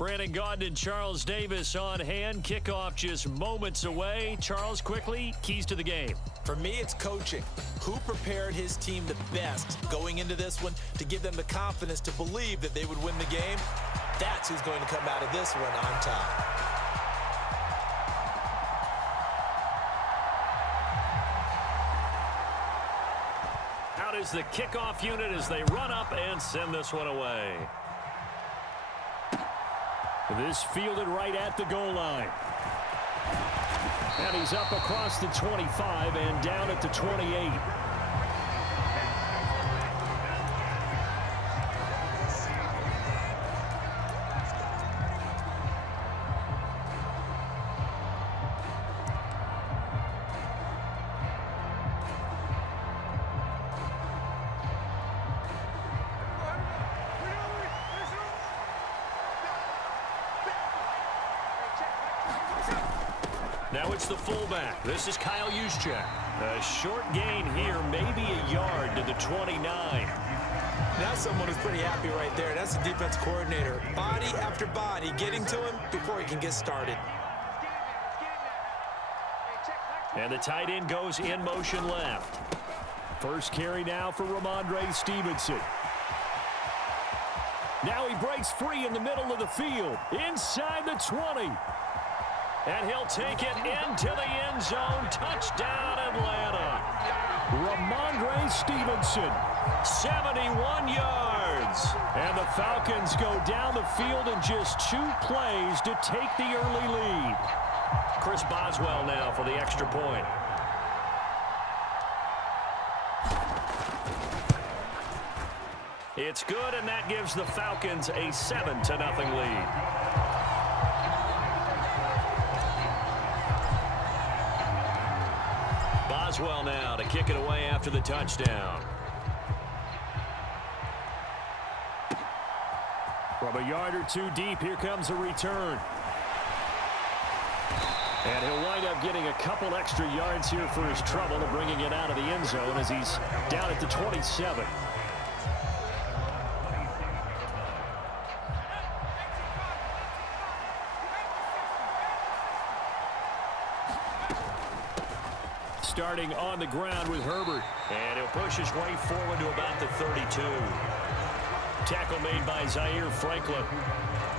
Brandon Gaudin and Charles Davis on hand. Kickoff just moments away. Charles, quickly, keys to the game. For me, it's coaching. Who prepared his team the best going into this one to give them the confidence to believe that they would win the game? That's who's going to come out of this one on top. Out is the kickoff unit as they run up and send this one away. This fielded right at the goal line. And he's up across the 25 and down at the 28. Now it's the fullback. This is Kyle Juszczyk. A short gain here, maybe a yard to the 29. That's someone who's pretty happy right there. That's the defense coordinator. Body after body getting to him before he can get started. And the tight end goes in motion left. First carry now for Ramondre Stevenson. Now he breaks free in the middle of the field, inside the 20. And he'll take it into the end zone. Touchdown, Atlanta. Ramondre Stevenson, 71 yards. And the Falcons go down the field in just 2 plays to take the early lead. Chris Boswell now for the extra point. It's good, and that gives the Falcons a 7-0 lead. Boswell now to kick it away after the touchdown. From a yard or 2 deep, here comes a return. And he'll wind up getting a couple extra yards here for his trouble and bringing it out of the end zone as he's down at the 27. Starting on the ground with Herbert. And he'll push his way forward to about the 32. Tackle made by Zaire Franklin.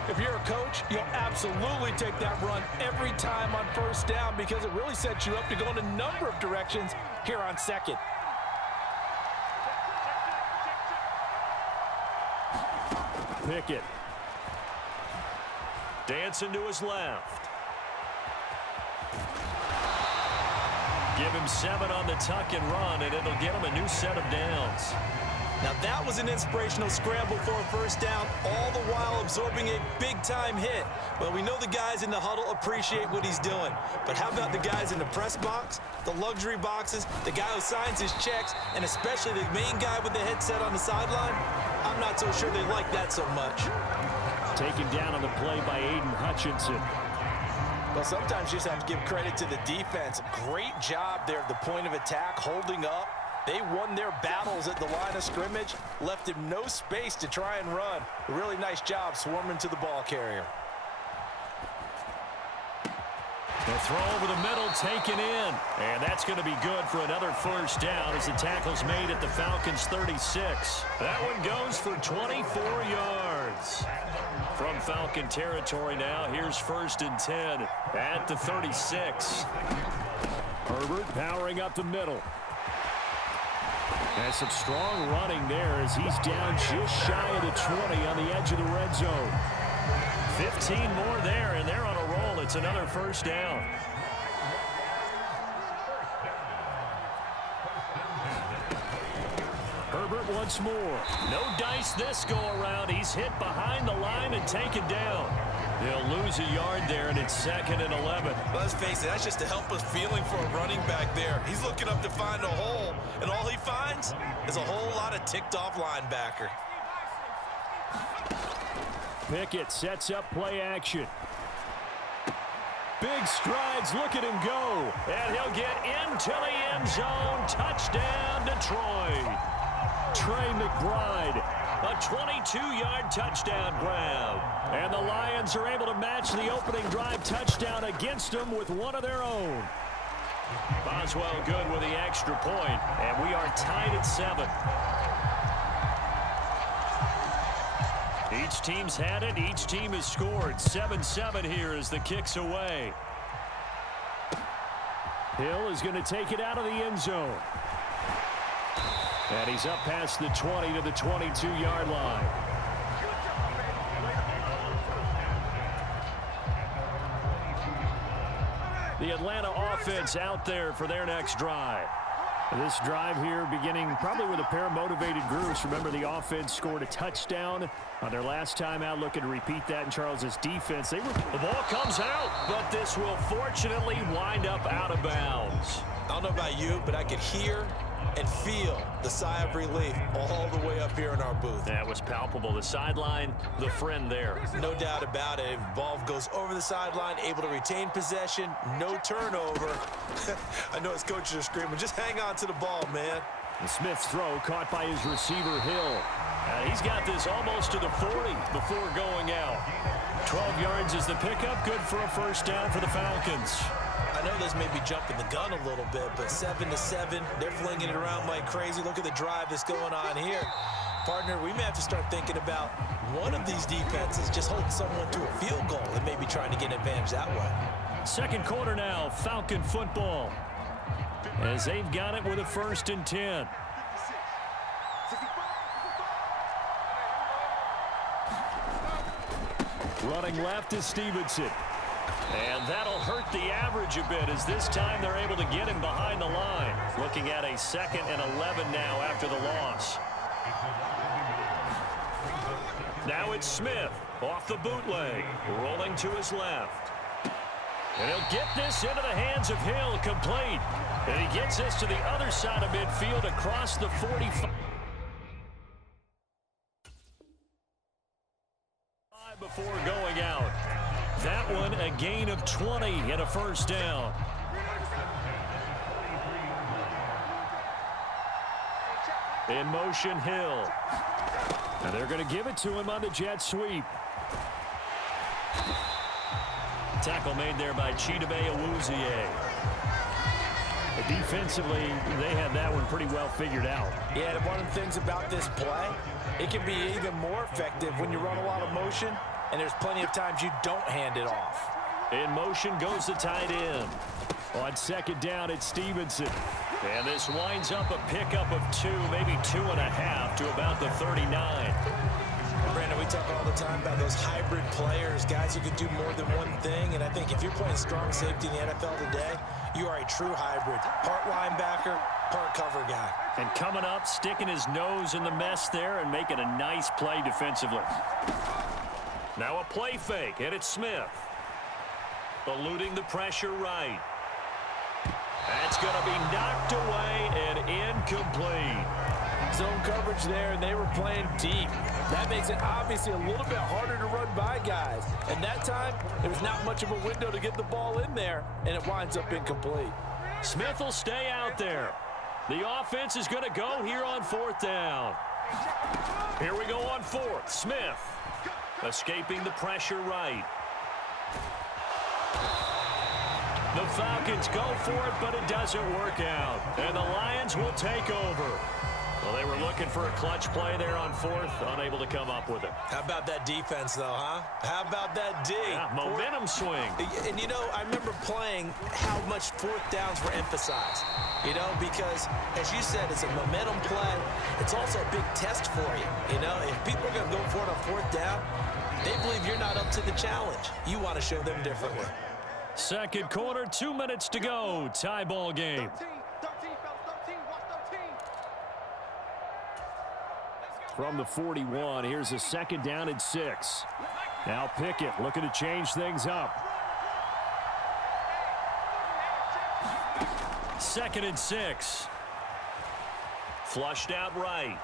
If you're a coach, you'll absolutely take that run every time on first down because it really sets you up to go in a number of directions here on second. Pickett. Dancing to his left. Give him 7 on the tuck and run, and it'll get him a new set of downs. Now that was an inspirational scramble for a first down, all the while absorbing a big-time hit. Well, we know the guys in the huddle appreciate what he's doing. But how about the guys in the press box, the luxury boxes, the guy who signs his checks, and especially the main guy with the headset on the sideline? I'm not so sure they like that so much. Taken down on the play by Aiden Hutchinson. Well, sometimes you just have to give credit to the defense. Great job there at the point of attack, holding up. They won their battles at the line of scrimmage, left him no space to try and run. A really nice job swarming to the ball carrier. The throw over the middle taken in. And that's going to be good for another first down as the tackle's made at the Falcons' 36. That one goes for 24 yards. From Falcon territory now, here's 1st and 10 at the 36. Herbert powering up the middle. And some strong running there as he's down just shy of the 20 on the edge of the red zone. 15 more there, and they're on a roll. It's another first down. Herbert once more. No dice this go-around. He's hit behind the line and taken down. They'll lose a yard there, and it's 2nd and 11. Let's face it, that's just a helpless feeling for a running back there. He's looking up to find a hole, and all he finds is a whole lot of ticked-off linebacker. Pickett sets up play action. Big strides, look at him go. And he'll get into the end zone. Touchdown, Detroit. Trey McBride A 22-yard touchdown grab. And the Lions are able to match the opening drive touchdown against them with one of their own. Boswell good with the extra point, and we are tied at 7. Each team's had it. Each team has scored. 7-7 here as the kick's away. Hill is going to take it out of the end zone. And he's up past the 20 to the 22-yard line. The Atlanta offense out there for their next drive. This drive here beginning probably with a pair of motivated groups. Remember, the offense scored a touchdown on their last time out. Looking to repeat that in Charles's defense. The ball comes out, but this will fortunately wind up out of bounds. I don't know about you, but I could hear and feel the sigh of relief all the way up here in our booth. That was palpable. The sideline, the friend there. No doubt about it. Ball goes over the sideline, able to retain possession, no turnover. I know his coaches are screaming, just hang on to the ball, man. And Smith's throw caught by his receiver, Hill. He's got this almost to the 40 before going out. 12 yards is the pickup. Good for a first down for the Falcons. I know this may be jumping the gun a little bit, but 7-7, they're flinging it around like crazy. Look at the drive that's going on here. Partner, we may have to start thinking about one of these defenses just holding someone to a field goal and maybe trying to get an advantage that way. Second quarter now, Falcon football. As they've got it with a 1st and 10. Running left is Stevenson. And that'll hurt the average a bit as this time they're able to get him behind the line. Looking at a 2nd and 11 now after the loss. Now it's Smith off the bootleg, rolling to his left. And he'll get this into the hands of Hill, complete. And he gets this to the other side of midfield across the 45. Before going out. That one a gain of 20 and a first down. In motion, Hill. And they're going to give it to him on the jet sweep. Tackle made there by Chidobe Awuzie. Defensively, they had that one pretty well figured out. Yeah, and one of the things about this play, it can be even more effective when you run a lot of motion, and there's plenty of times you don't hand it off. In motion goes the tight end. On 2nd down, it's Stevenson. And this winds up a pickup of 2, maybe 2.5 to about the 39. Brandon, we talk all the time about those hybrid players, guys who can do more than one thing, and I think if you're playing strong safety in the NFL today, you are a true hybrid. Part linebacker, part cover guy. And coming up, sticking his nose in the mess there and making a nice play defensively. Now a play fake, and it's Smith. Eluding the pressure right. That's going to be knocked away and incomplete. Zone coverage there, and they were playing deep. That makes it obviously a little bit harder to run by guys. And that time, there was not much of a window to get the ball in there, and it winds up incomplete. Smith will stay out there. The offense is going to go here on 4th down. Here we go on 4th. Smith escaping the pressure right. The Falcons go for it, but it doesn't work out. And the Lions will take over. Well, they were looking for a clutch play there on 4th, unable to come up with it. How about that defense, though, huh? How about that D? Yeah, momentum swing. And, you know, I remember playing how much 4th downs were emphasized, you know, because, as you said, it's a momentum play. It's also a big test for you, you know. If people are going to go for it on 4th down, they believe you're not up to the challenge. You want to show them differently. Second quarter, 2 minutes to go. Tie ball game. 13, fellas, 13, watch 13. From the 41, here's a 2nd down and 6. Now Pickett looking to change things up. 2nd and 6. Flushed out right.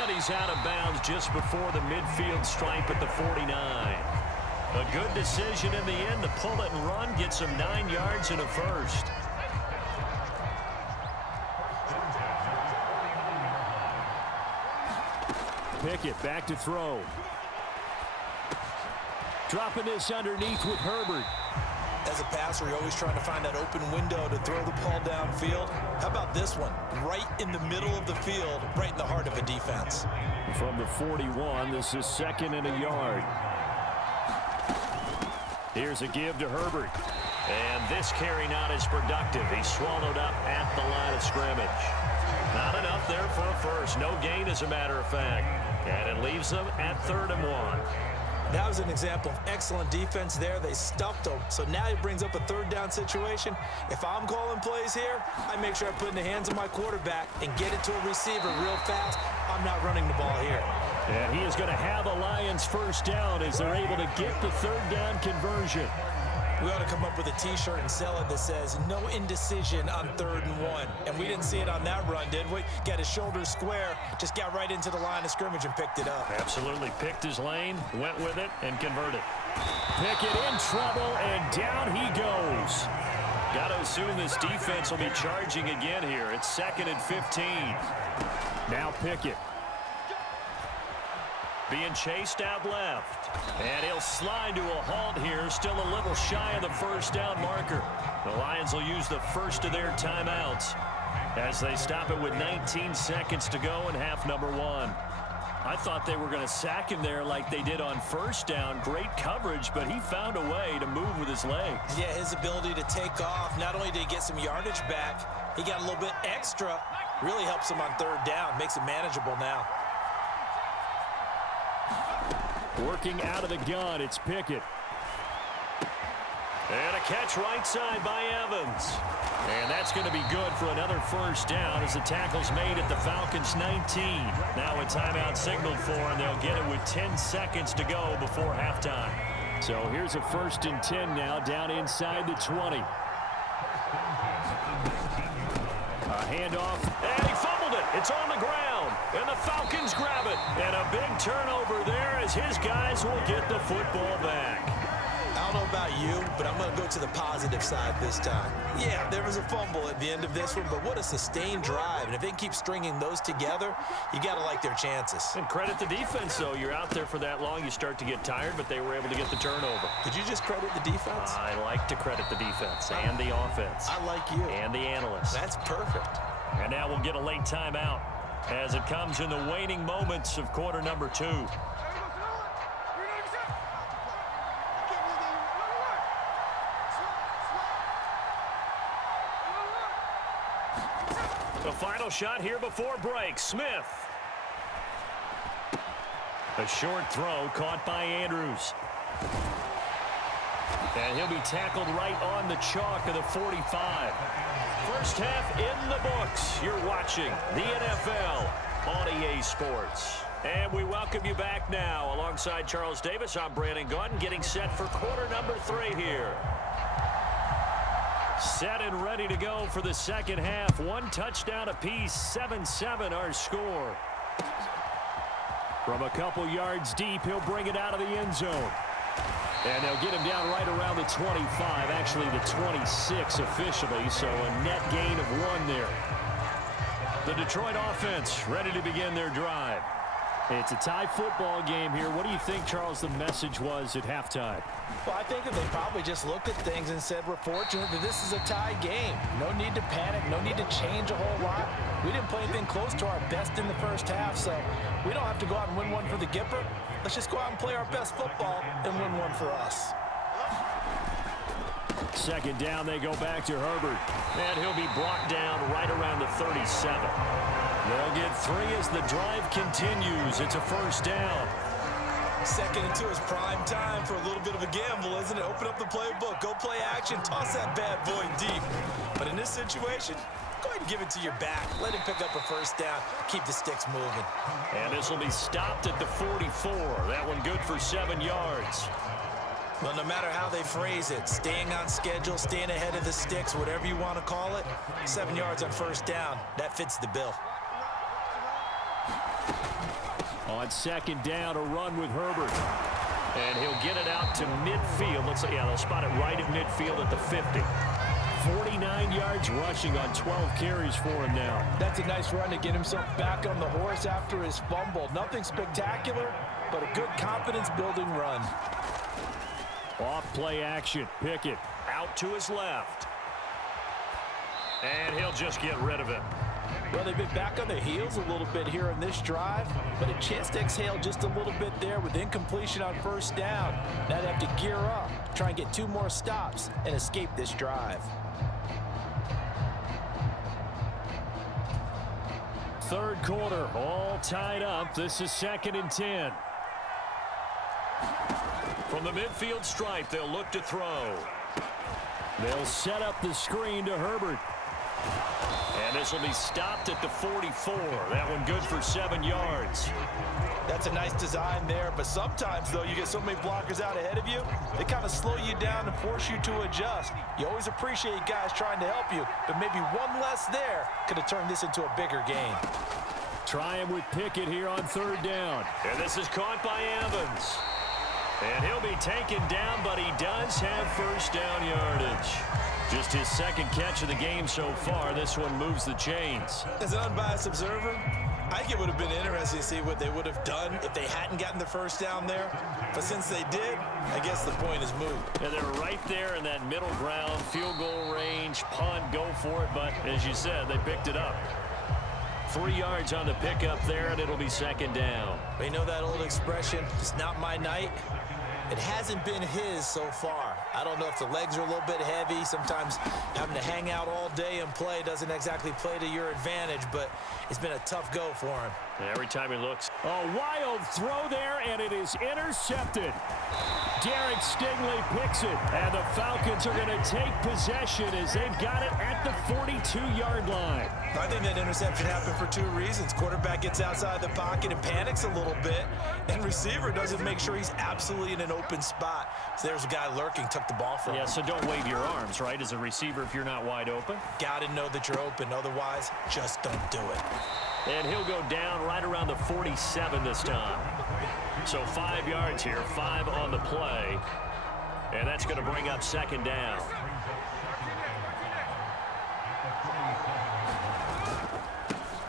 And he's out of bounds just before the midfield stripe at the 49. A good decision in the end to pull it and run, get some 9 yards and a first. Pickett back to throw. Dropping this underneath with Herbert. As a passer, you're always trying to find that open window to throw the ball downfield. How about this one? Right in the middle of the field, right in the heart of a defense. From the 41, this is 2nd and a yard. Here's a give to Herbert. And this carry not as productive. He's swallowed up at the line of scrimmage. Not enough there for a first. No gain, as a matter of fact. And it leaves them at 3rd and 1. That was an example of excellent defense there. They stuffed him. So now he brings up a 3rd down situation. If I'm calling plays here, I make sure I put it in the hands of my quarterback and get it to a receiver real fast. I'm not running the ball here. And he is going to have a Lions first down as they're able to get the 3rd down conversion. We ought to come up with a T-shirt and sell it that says, no indecision on 3rd and 1. And we didn't see it on that run, did we? Got his shoulders square, just got right into the line of scrimmage and picked it up. Absolutely picked his lane, went with it, and converted. Pickett in trouble, and down he goes. Got to assume this defense will be charging again here. It's 2nd and 15. Now Pickett. Being chased out left. And he'll slide to a halt here. Still a little shy of the first down marker. The Lions will use the first of their timeouts as they stop it with 19 seconds to go in half number 1. I thought they were going to sack him there like they did on first down. Great coverage, but he found a way to move with his legs. Yeah, his ability to take off. Not only did he get some yardage back, he got a little bit extra. Really helps him on 3rd down. Makes it manageable now. Working out of the gun, it's Pickett. And a catch right side by Evans. And that's going to be good for another first down as the tackle's made at the Falcons' 19. Now a timeout signaled for, and they'll get it with 10 seconds to go before halftime. So here's a 1st and 10 now down inside the 20. A handoff, and he fumbled it. It's on the ground, and the Falcons grab it. And a big turnover there as his guys will get the football back. I don't know about you, but I'm going to go to the positive side this time. Yeah, there was a fumble at the end of this one, but what a sustained drive. And if they keep stringing those together, you got to like their chances. And credit the defense, though. You're out there for that long, you start to get tired, but they were able to get the turnover. Did you just credit the defense? I like to credit the defense and the offense. I like you. And the analysts. That's perfect. And now we'll get a late timeout as it comes in the waning moments of quarter number 2. The final shot here before break. Smith. A short throw caught by Andrews. And he'll be tackled right on the chalk of the 45. First half in the books. You're watching the NFL on EA Sports. And we welcome you back now. Alongside Charles Davis, I'm Brandon Gaudin, getting set for quarter number 3 here. Set and ready to go for the second half. 1 touchdown apiece, 7-7 our score. From a couple yards deep, he'll bring it out of the end zone. And they'll get him down right around the 25, actually the 26 officially, so a net gain of 1 there. The Detroit offense ready to begin their drive. It's a tie football game here. What do you think, Charles, the message was at halftime? Well, I think that they probably just looked at things and said, we're fortunate that this is a tie game. No need to panic, no need to change a whole lot. We didn't play anything close to our best in the first half, so we don't have to go out and win one for the Gipper. Let's just go out and play our best football and win one for us. Second down, they go back to Herbert. And he'll be brought down right around the 37. They'll get 3 as the drive continues. It's a first down. 2nd and 2 is prime time for a little bit of a gamble, isn't it? Open up the playbook, go play action, toss that bad boy deep. But in this situation, go ahead and give it to your back. Let him pick up a first down. Keep the sticks moving. And this will be stopped at the 44. That one good for 7 yards. Well, no matter how they phrase it, staying on schedule, staying ahead of the sticks, whatever you want to call it, 7 yards on first down, that fits the bill. On second down, a run with Herbert. And he'll get it out to midfield. Looks like, yeah, they'll spot it right at midfield at the 50. 49 yards rushing on 12 carries for him now. That's a nice run to get himself back on the horse after his fumble. Nothing spectacular, but a good confidence-building run. Off play action. Pickett out to his left. And he'll just get rid of it. Well, they've been back on their heels a little bit here on this drive, but a chance to exhale just a little bit there with incompletion on first down. Now they have to gear up, try and get 2 more stops, and escape this drive. Third quarter, all tied up. This is 2nd and 10. From the midfield stripe, they'll look to throw. They'll set up the screen to Herbert. And this will be stopped at the 44. That one good for 7 yards. That's a nice design there, but sometimes, though, you get so many blockers out ahead of you, they kind of slow you down and force you to adjust. You always appreciate guys trying to help you, but maybe one less there could have turned this into a bigger game. Try him with Pickett here on 3rd down. And this is caught by Evans. And he'll be taken down, but he does have first down yardage. Just his 2nd catch of the game so far. This one moves the chains. As an unbiased observer, I think it would have been interesting to see what they would have done if they hadn't gotten the first down there. But since they did, I guess the point is moot. And they're right there in that middle ground, field goal range, punt, go for it. But as you said, they picked it up. 3 yards on the pickup there, and it'll be 2nd down. You know that old expression, it's not my night? It hasn't been his so far. I don't know if the legs are a little bit heavy. Sometimes having to hang out all day and play doesn't exactly play to your advantage, but it's been a tough go for him. Every time he looks. A wild throw there, and it is intercepted. Derek Stingley picks it, and the Falcons are going to take possession as they've got it at the 42-yard line. I think that interception happened for 2 reasons. Quarterback gets outside the pocket and panics a little bit, and receiver doesn't make sure he's absolutely in an open spot. So there's a guy lurking, took the ball from him. Yeah, so don't wave your arms, right, as a receiver if you're not wide open. Got to know that you're open. Otherwise, just don't do it. And he'll go down right around the 47 this time. So 5 yards here, 5 on the play. And that's going to bring up 2nd down.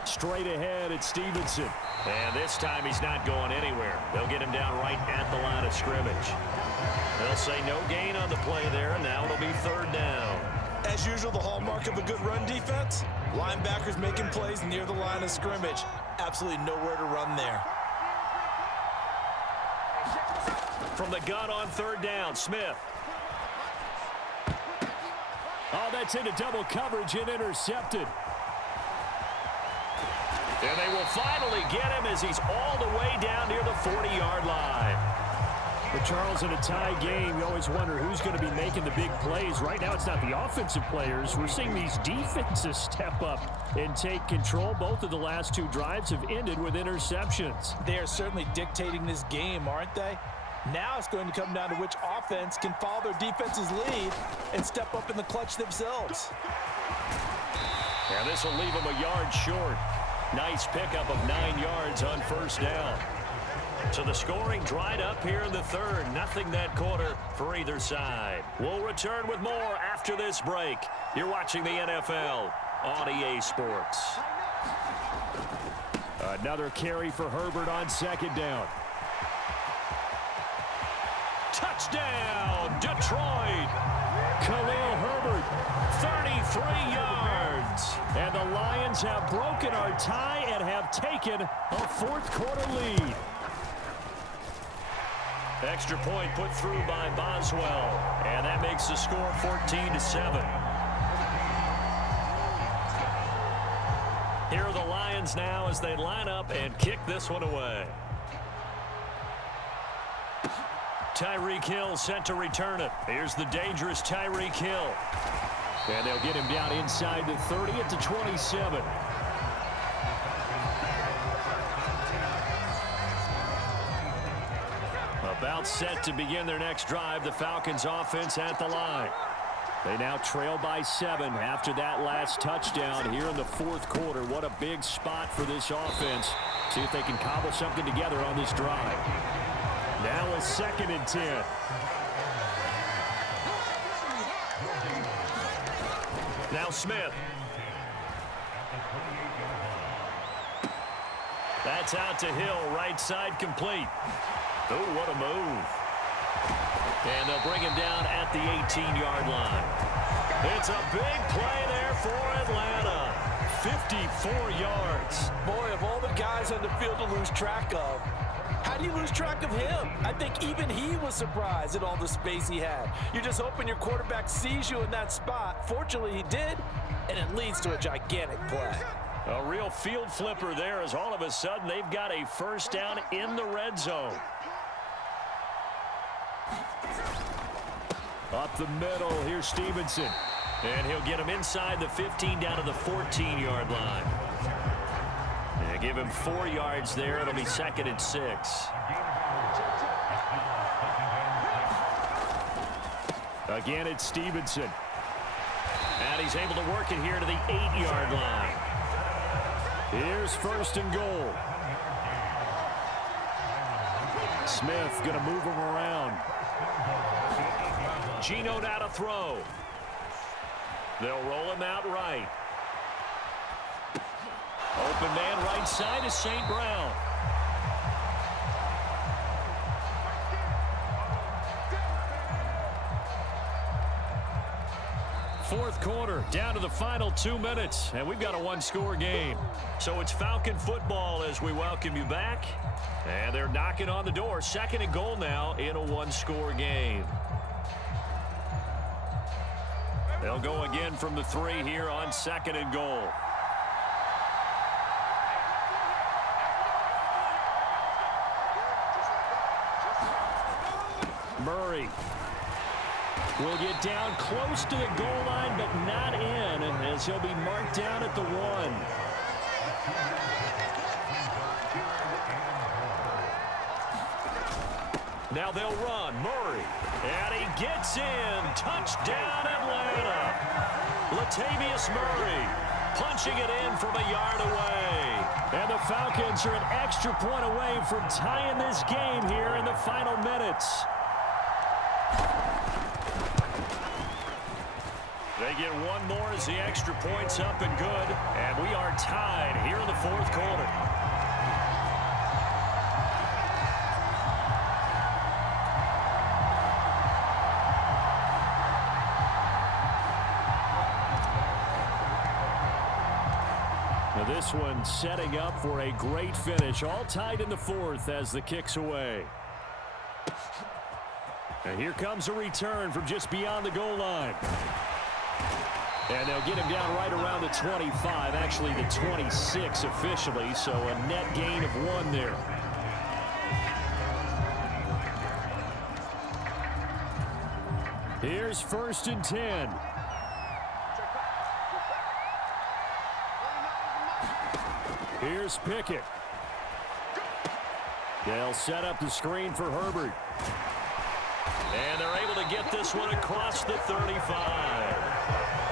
Straight ahead at Stevenson. And this time he's not going anywhere. They'll get him down right at the line of scrimmage. They'll say no gain on the play there, and now it'll be 3rd down. As usual, the hallmark of a good run defense, linebackers making plays near the line of scrimmage. Absolutely nowhere to run there. From the gun on 3rd down, Smith. Oh, that's into double coverage and intercepted. And they will finally get him as he's all the way down near the 40-yard line. But Charles, in a tie game, you always wonder who's going to be making the big plays. Right now, it's not the offensive players. We're seeing these defenses step up and take control. Both of the last 2 drives have ended with interceptions. They are certainly dictating this game, aren't they? Now it's going to come down to which offense can follow their defense's lead and step up in the clutch themselves. And this will leave them a yard short. Nice pickup of 9 yards on first down. So the scoring dried up here in the 3rd. Nothing that quarter for either side. We'll return with more after this break. You're watching the NFL on EA Sports. Another carry for Herbert on 2nd down. Touchdown, Detroit. Khalil Herbert, 33 yards. And the Lions have broken our tie and have taken a 4th quarter lead. Extra point put through by Boswell. And that makes the score 14-7. Here are the Lions now as they line up and kick this one away. Tyreek Hill set to return it. Here's the dangerous Tyreek Hill. And they'll get him down inside the 30 at the 27. About set to begin their next drive. The Falcons offense at the line. They now trail by 7 after that last touchdown here in the 4th quarter. What a big spot for this offense. See if they can cobble something together on this drive. Now a 2nd and 10. Now Smith. That's out to Hill, right side complete. Oh, what a move. And they'll bring him down at the 18-yard line. It's a big play there for Atlanta. 54 yards. Boy, of all the guys on the field to lose track of, how do you lose track of him? I think even he was surprised at all the space he had. You're just hoping your quarterback sees you in that spot. Fortunately, he did, and it leads to a gigantic play. A real field flipper there as all of a sudden they've got a first down in the red zone. Up the middle, here's Stevenson. And he'll get him inside the 15 down to the 14-yard line. And give him 4 yards there. It'll be 2nd and 6. Again, it's Stevenson. And he's able to work it here to the 8-yard line. Here's 1st and goal. Smith going to move him around. Geno now to throw. They'll roll him out right. Open man right side is St. Brown. Fourth quarter, down to the final 2 minutes, and we've got a one-score game. So it's Falcon football as we welcome you back. And they're knocking on the door. 2nd and goal now in a one-score game. They'll go again from the 3 here on 2nd and goal. Murray will get down close to the goal line, but not in, as he'll be marked down at the 1. Now they'll run. Murray. And he gets in. Touchdown, Atlanta. Latavius Murray punching it in from a yard away. And the Falcons are an extra point away from tying this game here in the final minutes. They get one more as the extra point's up and good. And we are tied here in the 4th quarter. This one setting up for a great finish. All tied in the 4th as the kick's away. And here comes a return from just beyond the goal line. And they'll get him down right around the 25, actually the 26 officially, so a net gain of 1 there. Here's 1st and 10. Here's Pickett. They'll set up the screen for Herbert. And they're able to get this one across the 35.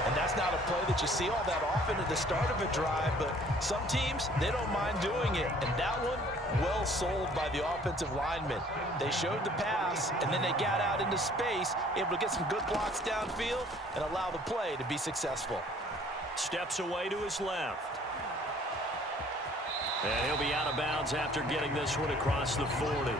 And that's not a play that you see all that often at the start of a drive, but some teams, they don't mind doing it. And that one, well sold by the offensive lineman. They showed the pass, and then they got out into space, able to get some good blocks downfield and allow the play to be successful. Steps away to his left. And he'll be out of bounds after getting this one across the 40.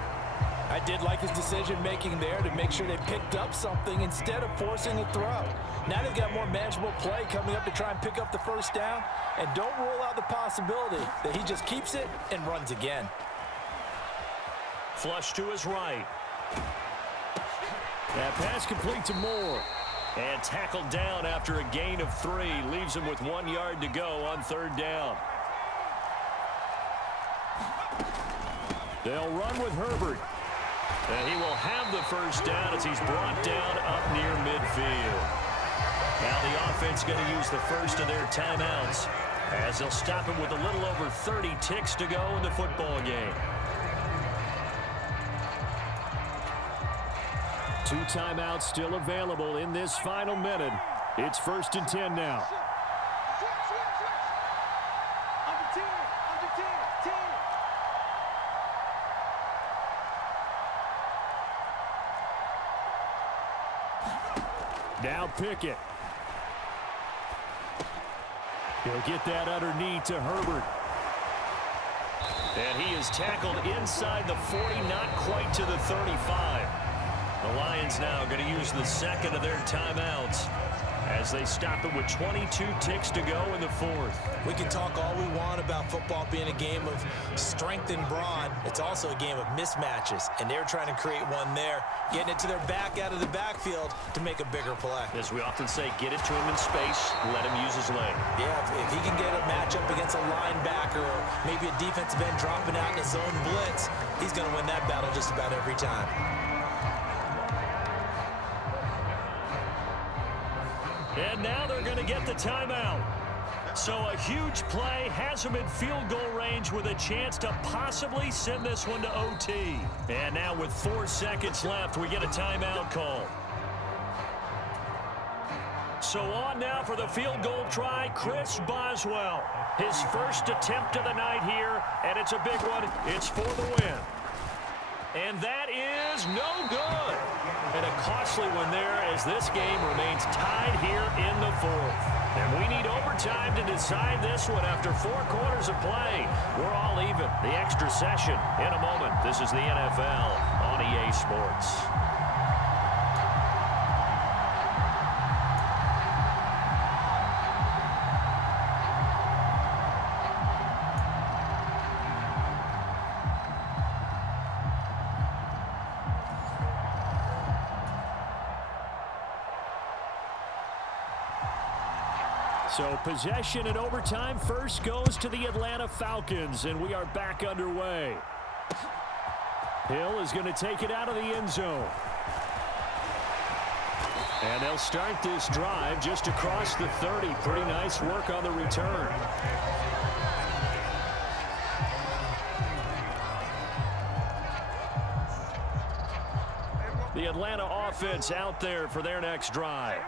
I did like his decision-making there to make sure they picked up something instead of forcing a throw. Now they've got more manageable play coming up to try and pick up the first down. And don't rule out the possibility that he just keeps it and runs again. Flush to his right. That pass complete to Moore. And tackled down after a gain of 3. Leaves him with 1 yard to go on 3rd down. They'll run with Herbert. And he will have the first down as he's brought down up near midfield. Now the offense going to use the first of their timeouts as they'll stop him with a little over 30 ticks to go in the football game. 2 timeouts still available in this final minute. It's 1st and 10 now. Now Pickett. He'll get that underneath to Herbert. And he is tackled inside the 40, not quite to the 35. The Lions now going to use the second of their timeouts as they stop it with 22 ticks to go in the fourth. We can talk all we want about football being a game of strength and brawn. It's also a game of mismatches, and they're trying to create one there, getting it to their back out of the backfield to make a bigger play. As we often say, get it to him in space, let him use his leg. Yeah, if he can get a matchup against a linebacker or maybe a defensive end dropping out in a zone blitz, he's going to win that battle just about every time. And now they're going to get the timeout. So a huge play has them in field goal range with a chance to possibly send this one to OT. And now with 4 seconds left, we get a timeout call. So on now for the field goal try, Chris Boswell. His first attempt of the night here, and it's a big one. It's for the win. And that is no good. And a costly one there as this game remains tied here in the fourth. And we need overtime to decide this one after 4 quarters of play. We're all even. The extra session in a moment. This is the NFL on EA Sports. So possession in overtime first goes to the Atlanta Falcons, and we are back underway. Hill is going to take it out of the end zone. And they'll start this drive just across the 30. Pretty nice work on the return. The Atlanta offense out there for their next drive.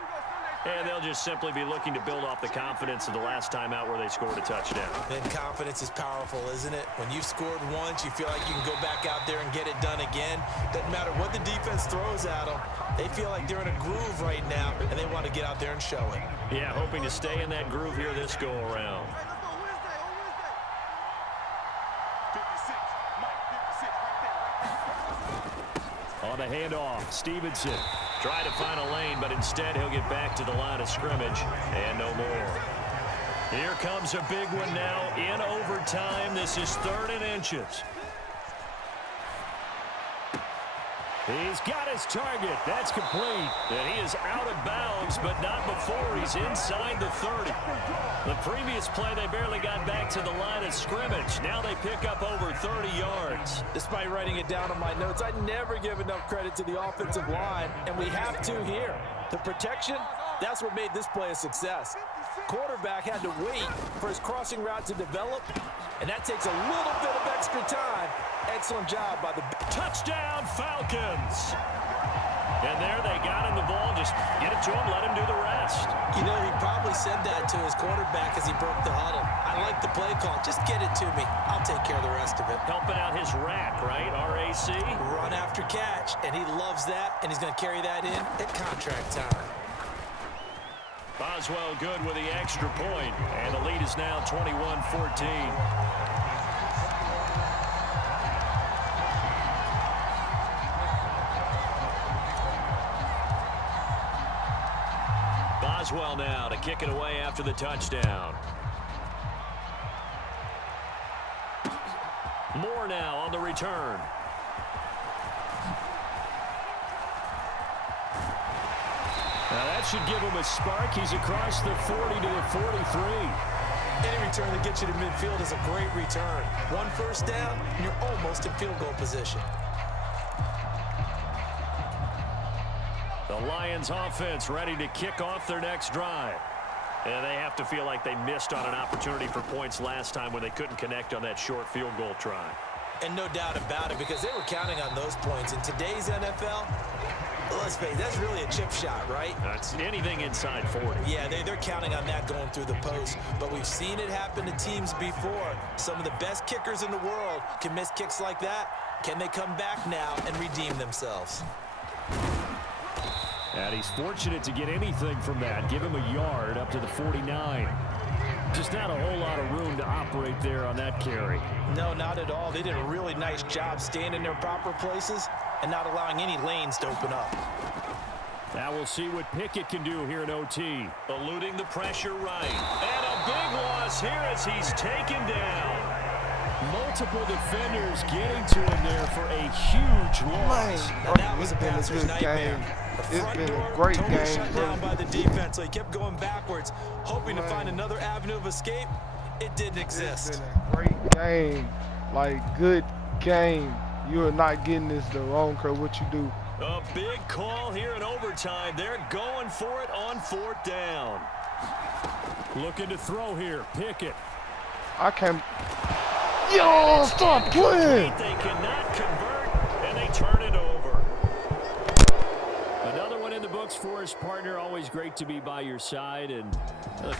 And they'll just simply be looking to build off the confidence of the last time out where they scored a touchdown. And confidence is powerful, isn't it? When you've scored once, you feel like you can go back out there and get it done again. Doesn't matter what the defense throws at them. They feel like they're in a groove right now, and they want to get out there and show it. Yeah, hoping to stay in that groove here this go-around. On the handoff, Stevenson trying to find a lane, but instead he'll get back to the line of scrimmage and no more. Here comes a big one now in overtime. This is 3rd and inches. He's got his target. That's complete. And he is out of bounds, but not before he's inside the 30. The previous play, they barely got back to the line of scrimmage. Now they pick up over 30 yards. Despite writing it down on my notes, I never give enough credit to the offensive line, and we have to here. The protection, that's what made this play a success. Quarterback had to wait for his crossing route to develop, and that takes a little bit of extra time. Excellent job by the touchdown Falcons. And there they got him the ball. Just get it to him, let him do the rest. You know, he probably said that to his quarterback as he broke the huddle. I like the play call. Just get it to me. I'll take care of the rest of it. Helping out his rack, right? RAC. Run after catch, and he loves that, and he's going to carry that in at contract time. Boswell good with the extra point, and the lead is now 21-14. Boswell now to kick it away after the touchdown. Moore now on the return. Now that should give him a spark. He's across the 40 to the 43. Any return that gets you to midfield is a great return. 1 first down, and you're almost in field goal position. The Lions offense ready to kick off their next drive. And they have to feel like they missed on an opportunity for points last time when they couldn't connect on that short field goal try. And no doubt about it, because they were counting on those points. In today's NFL, let's face it, that's really a chip shot, right? That's anything inside 40. Yeah, they're counting on that going through the post. But we've seen it happen to teams before. Some of the best kickers in the world can miss kicks like that. Can they come back now and redeem themselves? And he's fortunate to get anything from that. Give him a yard up to the 49. Just not a whole lot of room to operate there on that carry. No, not at all. They did a really nice job staying in their proper places and not allowing any lanes to open up. Now we'll see what Pickett can do here in OT. Eluding the pressure right. And a big loss here as he's taken down. Multiple defenders getting to him there for a huge loss. And that was a passer's nightmare. It's been a great game. Shut down by the defense, so he kept going backwards, hoping to find another avenue of escape. It didn't exist. It's been a great game, like good game. You are not getting this the wrong care what you do. A big call here in overtime. They're going for it on 4th down. Looking to throw here. Pickett. I can't. Yo, stop playing. They cannot convert, and they turn it over. Another one in the books for his partner. Always great to be by your side. And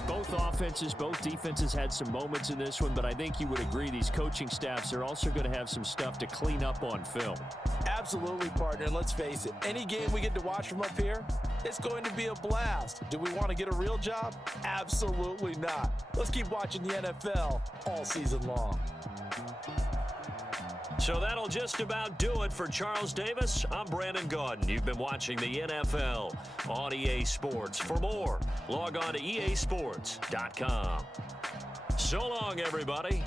both offenses, both defenses had some moments in this one, but I think you would agree these coaching staffs are also going to have some stuff to clean up on film. Absolutely, partner. And let's face it, any game we get to watch from up here, it's going to be a blast. Do we want to get a real job? Absolutely not. Let's keep watching the NFL all season long. So that'll just about do it for Charles Davis. I'm Brandon Gaudin. You've been watching the NFL on EA Sports. For more, log on to easports.com. So long, everybody.